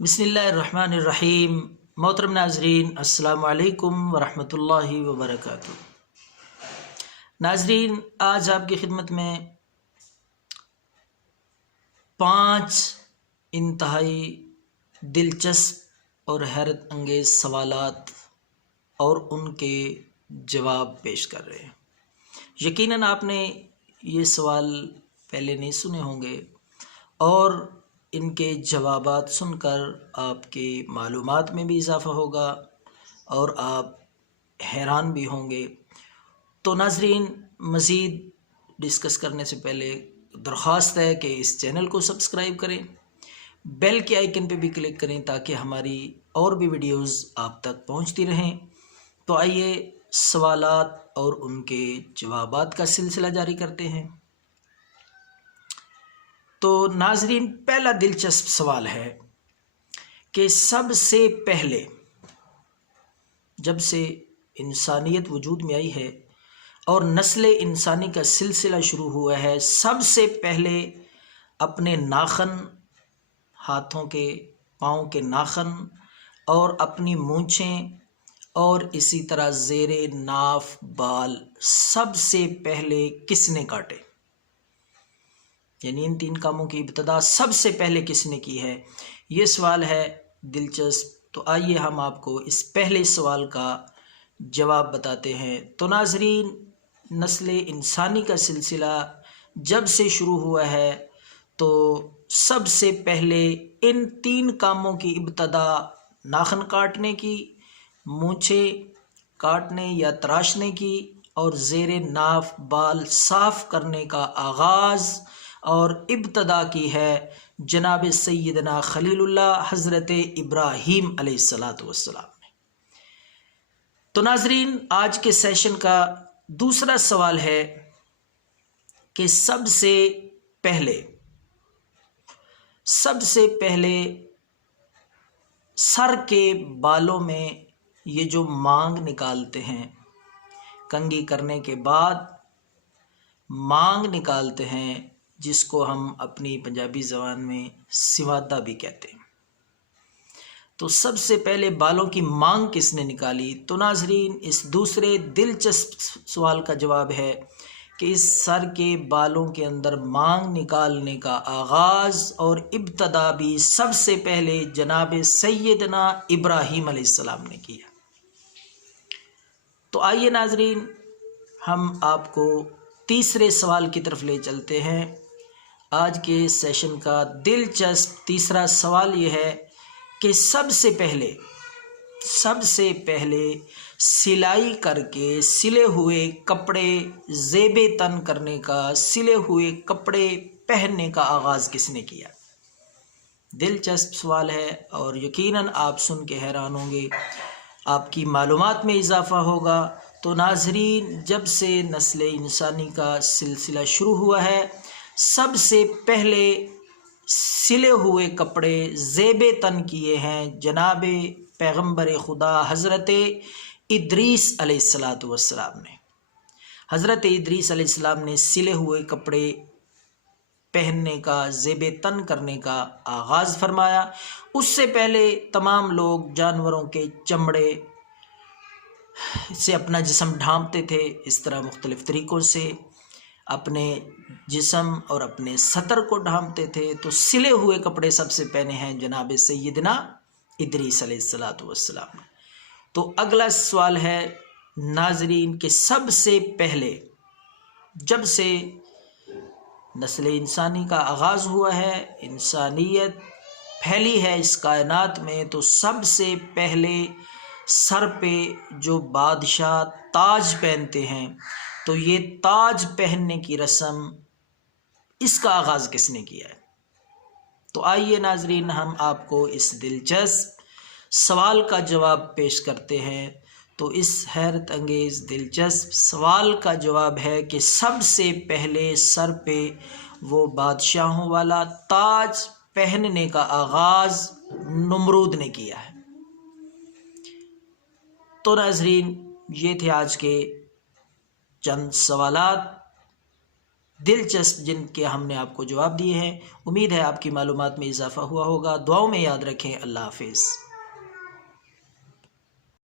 بسم اللہ الرحمن الرحیم۔ محترم ناظرین، السلام علیکم ورحمۃ اللہ وبرکاتہ۔ ناظرین، آج آپ کی خدمت میں 5 انتہائی دلچسپ اور حیرت انگیز سوالات اور ان کے جواب پیش کر رہے ہیں۔ یقیناً آپ نے یہ سوال پہلے نہیں سنے ہوں گے اور ان کے جوابات سن کر آپ کی معلومات میں بھی اضافہ ہوگا اور آپ حیران بھی ہوں گے۔ تو ناظرین، مزید ڈسکس کرنے سے پہلے درخواست ہے کہ اس چینل کو سبسکرائب کریں، بیل کے آئیکن پہ بھی کلک کریں تاکہ ہماری اور بھی ویڈیوز آپ تک پہنچتی رہیں۔ تو آئیے سوالات اور ان کے جوابات کا سلسلہ جاری کرتے ہیں۔ تو ناظرین، پہلا دلچسپ سوال ہے کہ سب سے پہلے جب سے انسانیت وجود میں آئی ہے اور نسل انسانی کا سلسلہ شروع ہوا ہے، سب سے پہلے اپنے ناخن، ہاتھوں کے، پاؤں کے ناخن اور اپنی مونچھیں اور اسی طرح زیر ناف بال سب سے پہلے کس نے کاٹے؟ یعنی ان 3 کاموں کی ابتدا سب سے پہلے کس نے کی ہے؟ یہ سوال ہے دلچسپ۔ تو آئیے ہم آپ کو اس پہلے سوال کا جواب بتاتے ہیں۔ تو ناظرین، نسل انسانی کا سلسلہ جب سے شروع ہوا ہے تو سب سے پہلے ان 3 کاموں کی ابتدا ناخن کاٹنے کی، مونچھیں کاٹنے یا تراشنے کی اور زیر ناف بال صاف کرنے کا آغاز اور ابتدا کی ہے جناب سیدنا خلیل اللہ حضرت ابراہیم علیہ السلام نے۔ تو ناظرین، آج کے سیشن کا دوسرا سوال ہے کہ سب سے پہلے سر کے بالوں میں یہ جو مانگ نکالتے ہیں، کنگھی کرنے کے بعد مانگ نکالتے ہیں، جس کو ہم اپنی پنجابی زبان میں سوادہ بھی کہتے ہیں، تو سب سے پہلے بالوں کی مانگ کس نے نکالی؟ تو ناظرین، اس دوسرے دلچسپ سوال کا جواب ہے کہ اس سر کے بالوں کے اندر مانگ نکالنے کا آغاز اور ابتدا بھی سب سے پہلے جناب سیدنا ابراہیم علیہ السلام نے کیا۔ تو آئیے ناظرین، ہم آپ کو تیسرے سوال کی طرف لے چلتے ہیں۔ آج کے سیشن کا دلچسپ تیسرا سوال یہ ہے کہ سب سے پہلے سلائی کر کے سلے ہوئے کپڑے زیب تن کرنے کا، سلے ہوئے کپڑے پہننے کا آغاز کس نے کیا؟ دلچسپ سوال ہے اور یقیناً آپ سن کے حیران ہوں گے، آپ کی معلومات میں اضافہ ہوگا۔ تو ناظرین، جب سے نسل انسانی کا سلسلہ شروع ہوا ہے، سب سے پہلے سلے ہوئے کپڑے زیب تن کیے ہیں جناب پیغمبر خدا حضرت ادریس علیہ السلام نے۔ حضرت ادریس علیہ السلام نے سلے ہوئے کپڑے پہننے کا، زیب تن کرنے کا آغاز فرمایا۔ اس سے پہلے تمام لوگ جانوروں کے چمڑے سے اپنا جسم ڈھانپتے تھے، اس طرح مختلف طریقوں سے اپنے جسم اور اپنے سطر کو ڈھانپتے تھے۔ تو سلے ہوئے کپڑے سب سے پہنے ہیں جناب سیدنا ادریس علیہ السلام۔ تو اگلا سوال ہے ناظرین کہ سب سے پہلے جب سے نسل انسانی کا آغاز ہوا ہے، انسانیت پھیلی ہے اس کائنات میں، تو سب سے پہلے سر پہ جو بادشاہ تاج پہنتے ہیں، تو یہ تاج پہننے کی رسم، اس کا آغاز کس نے کیا ہے؟ تو آئیے ناظرین، ہم آپ کو اس دلچسپ سوال کا جواب پیش کرتے ہیں۔ تو اس حیرت انگیز دلچسپ سوال کا جواب ہے کہ سب سے پہلے سر پہ وہ بادشاہوں والا تاج پہننے کا آغاز نمرود نے کیا ہے۔ تو ناظرین، یہ تھے آج کے چند سوالات۔ دلچسپ جن کے ہم نے آپ کو جواب دیے ہیں۔ امید ہے آپ کی معلومات میں اضافہ ہوا ہوگا۔ دعاؤں میں یاد رکھیں۔ اللہ حافظ۔